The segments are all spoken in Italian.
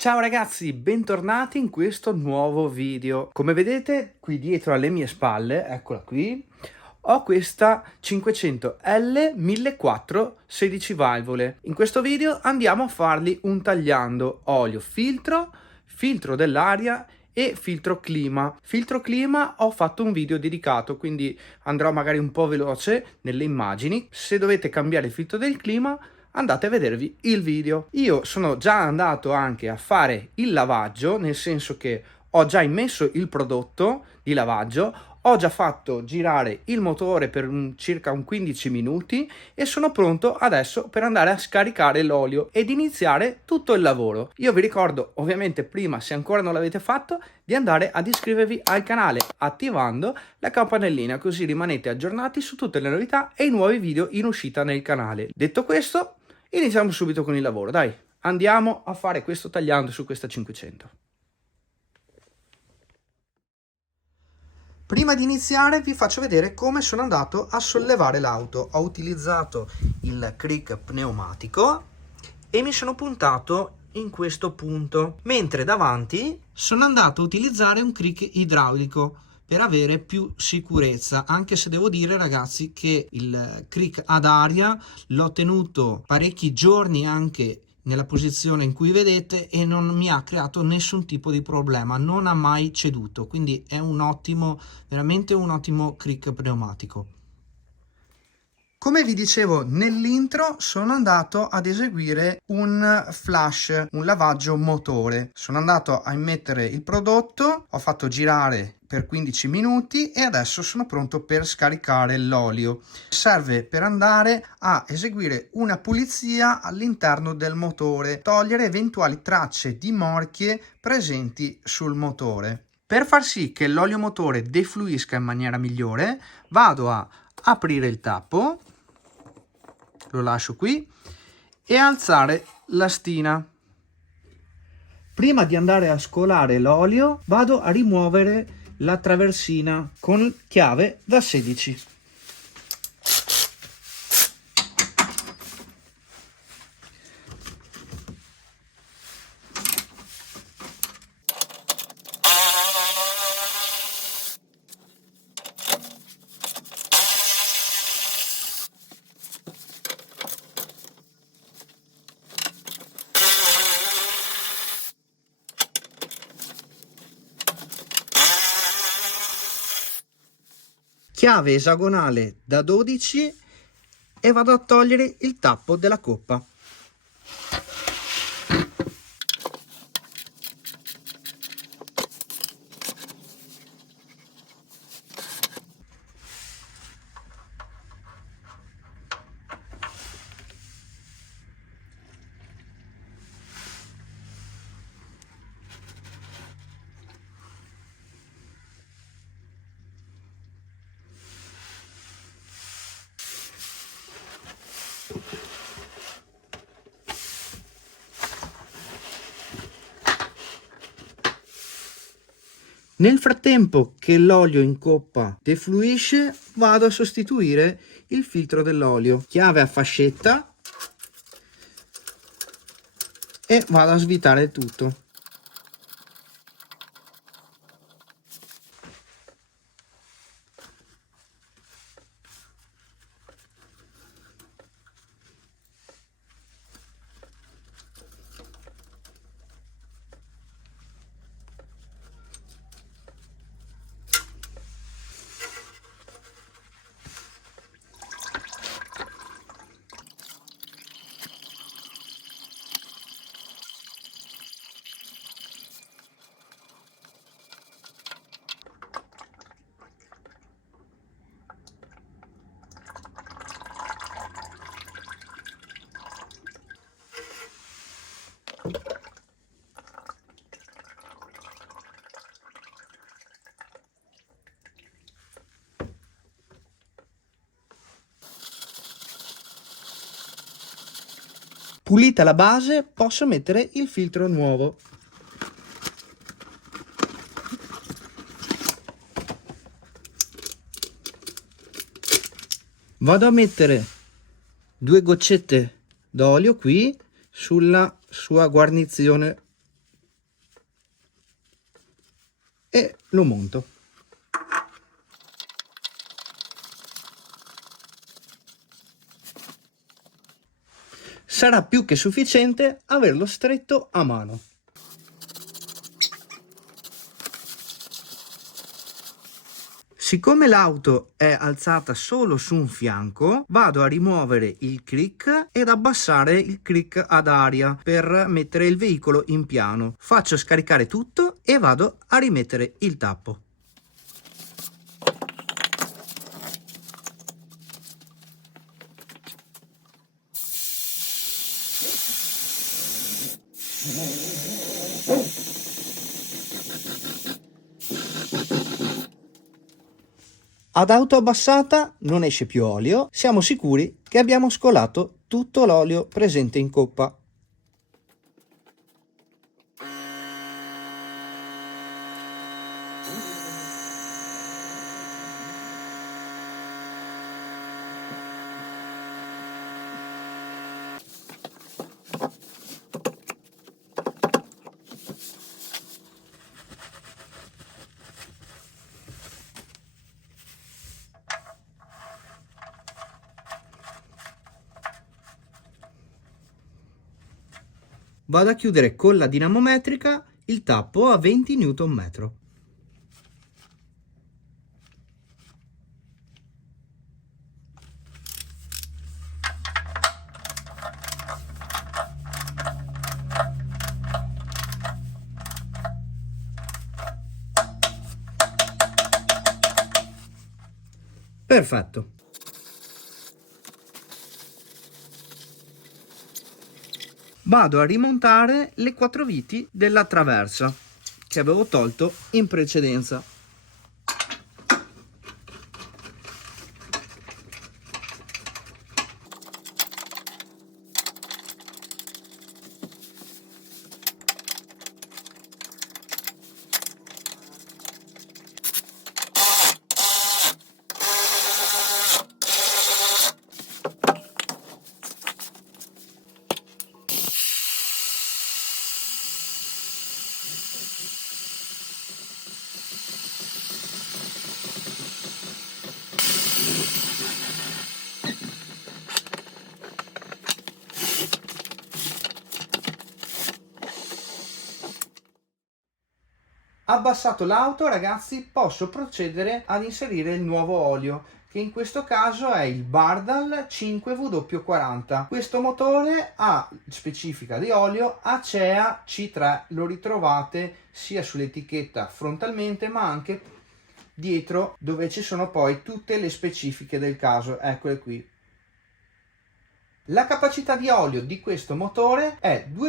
Ciao ragazzi, bentornati in questo nuovo video. Come vedete qui dietro alle mie spalle, eccola qui, ho questa 500L 1400 16 valvole. In questo video andiamo a fargli un tagliando olio filtro, filtro dell'aria e filtro clima. Filtro clima ho fatto un video dedicato, quindi andrò magari un po' veloce nelle immagini. Se dovete cambiare il filtro del clima, andate a vedervi il video. Io sono già andato anche a fare il lavaggio, nel senso che ho già immesso il prodotto di lavaggio, ho già fatto girare il motore per circa 15 minuti e sono pronto adesso per andare a scaricare l'olio ed iniziare tutto il lavoro. Io vi ricordo ovviamente prima, se ancora non l'avete fatto, di andare ad iscrivervi al canale attivando la campanellina, così rimanete aggiornati su tutte le novità e i nuovi video in uscita nel canale. Detto questo, iniziamo subito con il lavoro, dai, andiamo a fare questo tagliando su questa 500. Prima di iniziare vi faccio vedere come sono andato a sollevare l'auto. Ho utilizzato il crick pneumatico e mi sono puntato in questo punto, mentre davanti sono andato a utilizzare un crick idraulico per avere più sicurezza, anche se devo dire ragazzi che il crick ad aria l'ho tenuto parecchi giorni anche nella posizione in cui vedete e non mi ha creato nessun tipo di problema, non ha mai ceduto, quindi è un ottimo, veramente un ottimo crick pneumatico. Come vi dicevo nell'intro, sono andato ad eseguire un flush, un lavaggio motore. Sono andato a immettere il prodotto, ho fatto girare per 15 minuti e adesso sono pronto per scaricare l'olio. Serve per andare a eseguire una pulizia all'interno del motore, togliere eventuali tracce di morchie presenti sul motore. Per far sì che l'olio motore defluisca in maniera migliore, vado a aprire il tappo, lo lascio qui, e alzare la stina. Prima di andare a scolare l'olio vado a rimuovere la traversina con chiave da 16. Chiave esagonale da 12 e vado a togliere il tappo della coppa. Nel frattempo che l'olio in coppa defluisce, vado a sostituire il filtro dell'olio. Chiave a fascetta e vado a svitare tutto. Pulita la base, posso mettere il filtro nuovo. Vado a mettere 2 goccette d'olio qui sulla sua guarnizione e lo monto. Sarà più che sufficiente averlo stretto a mano. Siccome l'auto è alzata solo su un fianco, vado a rimuovere il crick ed abbassare il crick ad aria per mettere il veicolo in piano. Faccio scaricare tutto e vado a rimettere il tappo. Ad auto abbassata non esce più olio, siamo sicuri che abbiamo scolato tutto l'olio presente in coppa. Vado a chiudere con la dinamometrica il tappo a 20 Nm. Perfetto. Vado a rimontare le 4 viti della traversa che avevo tolto in precedenza. Abbassato l'auto, ragazzi, posso procedere ad inserire il nuovo olio, che in questo caso è il Bardal 5W40. Questo motore ha specifica di olio Acea C3, lo ritrovate sia sull'etichetta frontalmente ma anche dietro, dove ci sono poi tutte le specifiche del caso, eccole qui. La capacità di olio di questo motore è 2,95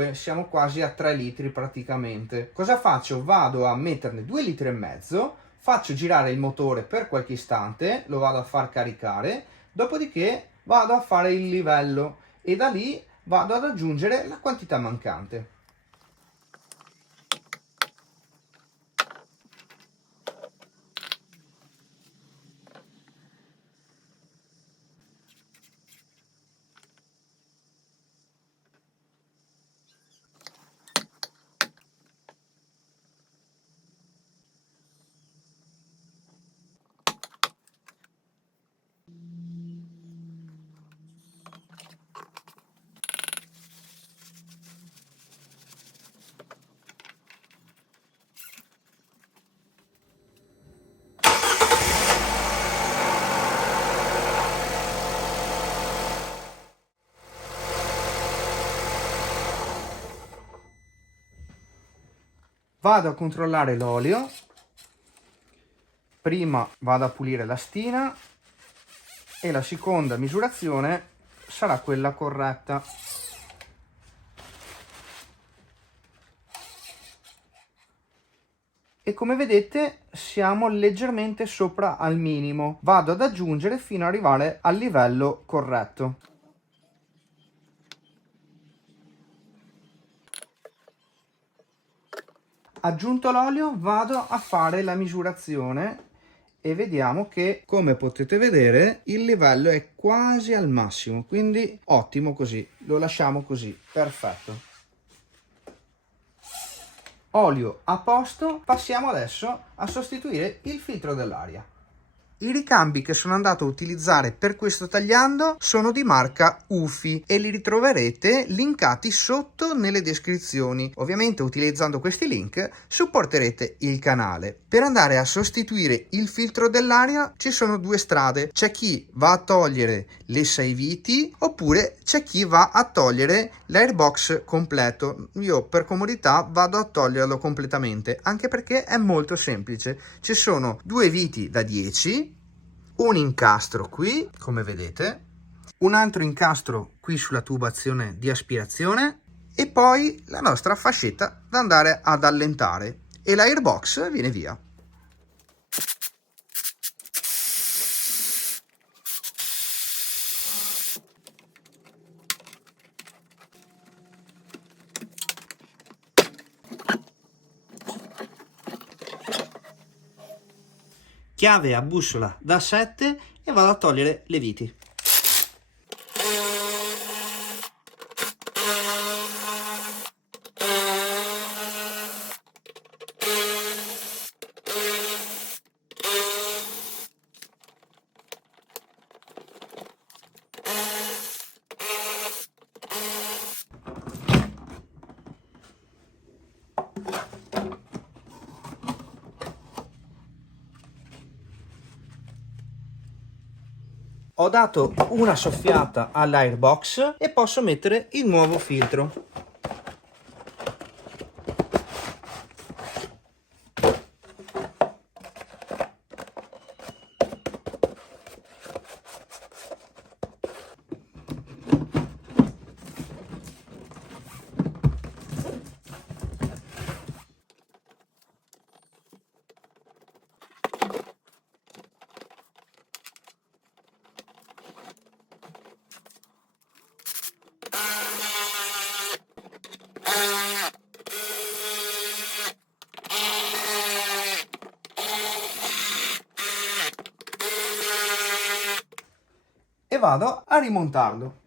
litri, siamo quasi a 3 litri praticamente. Cosa faccio? Vado a metterne 2,5 litri, faccio girare il motore per qualche istante, lo vado a far caricare, dopodiché vado a fare il livello e da lì vado ad aggiungere la quantità mancante. Vado a controllare l'olio, prima vado a pulire la stina e la seconda misurazione sarà quella corretta. E come vedete siamo leggermente sopra al minimo, vado ad aggiungere fino ad arrivare al livello corretto. Aggiunto l'olio vado a fare la misurazione e vediamo che, come potete vedere, il livello è quasi al massimo, quindi ottimo così, lo lasciamo così, perfetto. Olio a posto, passiamo adesso a sostituire il filtro dell'aria. I ricambi che sono andato a utilizzare per questo tagliando sono di marca Ufi e li ritroverete linkati sotto nelle descrizioni. Ovviamente utilizzando questi link supporterete il canale. Per andare a sostituire il filtro dell'aria ci sono due strade. C'è chi va a togliere le 6 viti oppure c'è chi va a togliere l'airbox completo. Io per comodità vado a toglierlo completamente, anche perché è molto semplice. Ci sono due viti da 10, un incastro qui, come vedete, un altro incastro qui sulla tubazione di aspirazione e poi la nostra fascetta da andare ad allentare e l'airbox viene via. Chiave a bussola da 7 e vado a togliere le viti. Ho dato una soffiata all'airbox e posso mettere il nuovo filtro. E vado a rimontarlo.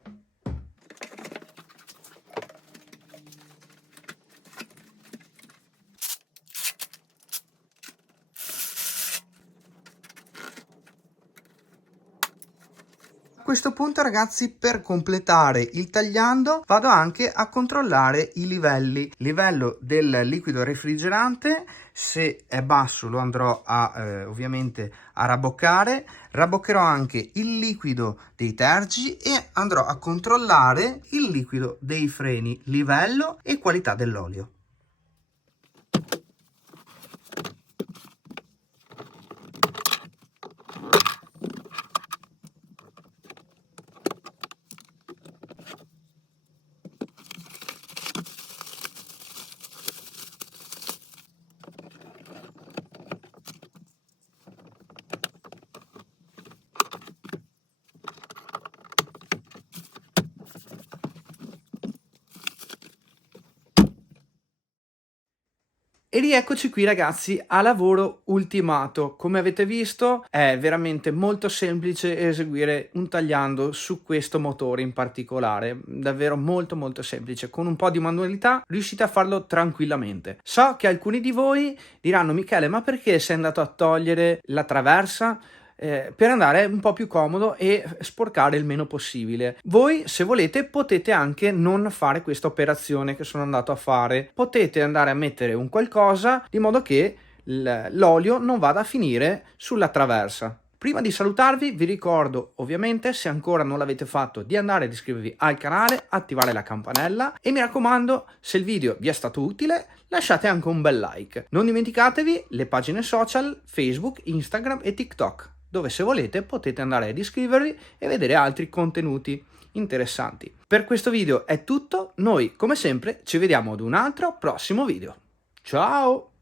A questo punto, ragazzi, per completare il tagliando vado anche a controllare i livello del liquido refrigerante. Se è basso lo andrò a ovviamente a rabboccherò anche il liquido dei tergi e andrò a controllare il liquido dei freni, livello e qualità dell'olio. E rieccoci qui, ragazzi, a lavoro ultimato. Come avete visto è veramente molto semplice eseguire un tagliando su questo motore in particolare, davvero molto semplice. Con un po' di manualità riuscite a farlo tranquillamente. So che alcuni di voi diranno: Michele, ma perché sei andato a togliere la traversa? Per andare un po' più comodo e sporcare il meno possibile. Voi, se volete, potete anche non fare questa operazione che sono andato a fare. Potete andare a mettere un qualcosa di modo che l'olio non vada a finire sulla traversa. Prima di salutarvi vi ricordo, ovviamente, se ancora non l'avete fatto, di andare ad iscrivervi al canale, attivare la campanella e mi raccomando, se il video vi è stato utile, lasciate anche un bel like. Non dimenticatevi le pagine social Facebook, Instagram e TikTok, dove se volete potete andare ad iscrivervi e vedere altri contenuti interessanti. Per questo video è tutto, noi come sempre ci vediamo ad un altro prossimo video. Ciao!